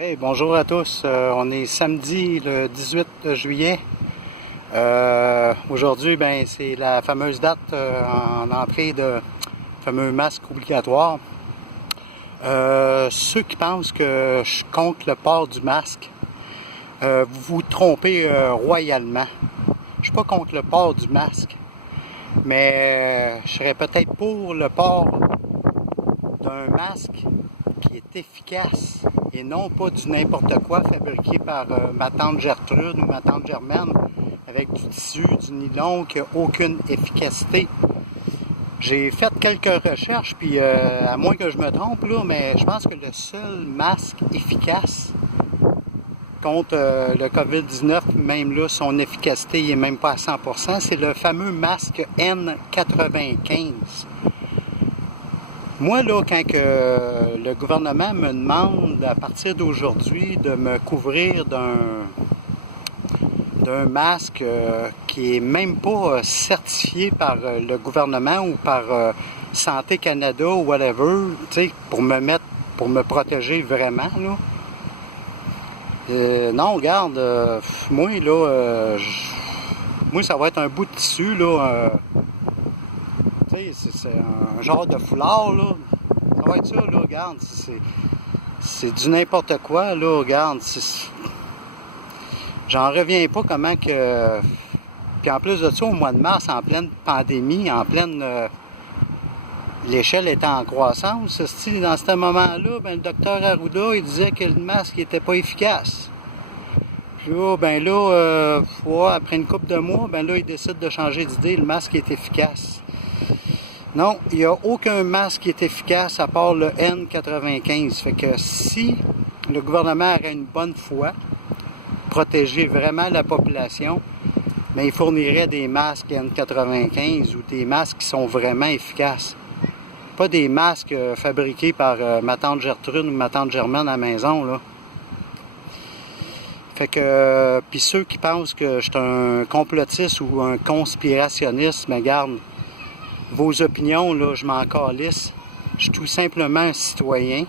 Hey, bonjour à tous. On est samedi le 18 juillet. Aujourd'hui, ben, c'est la fameuse date en entrée de fameux masque obligatoire. Ceux qui pensent que je suis contre le port du masque, vous vous trompez royalement. Je suis pas contre le port du masque, mais je serais peut-être pour le port d'un masque qui est efficace et non pas du n'importe quoi fabriqué par ma tante Gertrude ou ma tante Germaine avec du tissu, du nylon qui n'a aucune efficacité. J'ai fait quelques recherches, puis à moins que je me trompe, là, mais je pense que le seul masque efficace contre le COVID-19, même là, son efficacité n'est même pas à 100%, c'est le fameux masque N95. Moi, là, quand le gouvernement me demande à partir d'aujourd'hui de me couvrir d'un masque qui est même pas certifié par le gouvernement ou par Santé Canada ou whatever, tu sais, pour me protéger vraiment, là. Non, regarde, moi, là, moi, ça va être un bout de tissu, là, tu sais, c'est un genre de foulard, là. Ça va être ça, là, regarde, c'est du n'importe quoi, là, regarde. J'en reviens pas comment que... Puis en plus de ça, au mois de mars, en pleine pandémie, en pleine... l'échelle était en croissance. Dans ce moment-là, ben, le docteur Arruda, il disait que le masque n'était pas efficace. Puis là, ben là, ouais, après une couple de mois, ben là, il décide de changer d'idée. Le masque est efficace. Non, il n'y a aucun masque qui est efficace à part le N95. Fait que si le gouvernement aurait une bonne foi, protéger vraiment la population, mais il fournirait des masques N95 ou des masques qui sont vraiment efficaces. Pas des masques fabriqués par ma tante Gertrude ou ma tante Germaine à la maison, là. Fait que, puis ceux qui pensent que je suis un complotiste ou un conspirationniste, mais garde, vos opinions, là, je m'en calisse. Je suis tout simplement un citoyen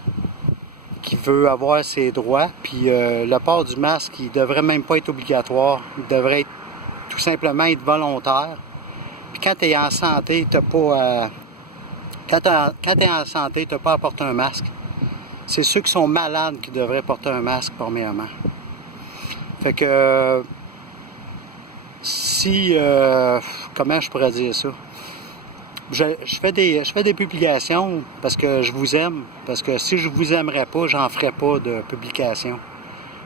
qui veut avoir ses droits, puis le port du masque, il devrait même pas être obligatoire. Il devrait tout simplement être volontaire. Puis quand tu es en santé, t'as pas quand tu es en santé, tu n'as pas à porter un masque. C'est ceux qui sont malades qui devraient porter un masque, premièrement. Fait que si comment je pourrais dire ça? Je fais des publications parce que je vous aime. Parce que si je vous aimerais pas, j'en ferais pas de publications.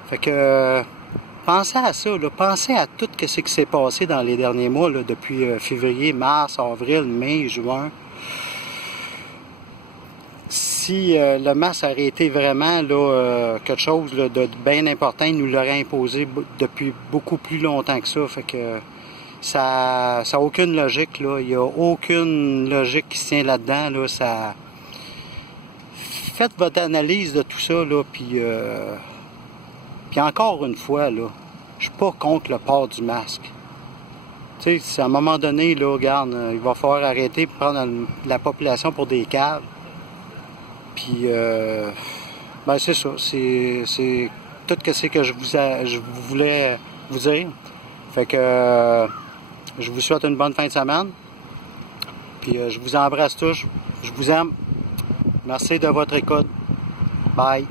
Fait que pensez à ça, là. Pensez à tout ce qui s'est passé dans les derniers mois, là, depuis février, mars, avril, mai, juin. Si le masque aurait été vraiment là, quelque chose là, de bien important, il nous l'aurait imposé depuis beaucoup plus longtemps que ça. Fait que ça n'a aucune logique, là. Il n'y a aucune logique qui se tient là-dedans, là. Faites votre analyse de tout ça, là, puis encore une fois, là, je suis pas contre le port du masque. Tu sais, à un moment donné, là, regarde, il va falloir arrêter de prendre la population pour des caves. Puis, ben c'est ça, c'est tout ce que je voulais vous dire. Fait que je vous souhaite une bonne fin de semaine. Puis je vous embrasse tous. Je vous aime. Merci de votre écoute. Bye.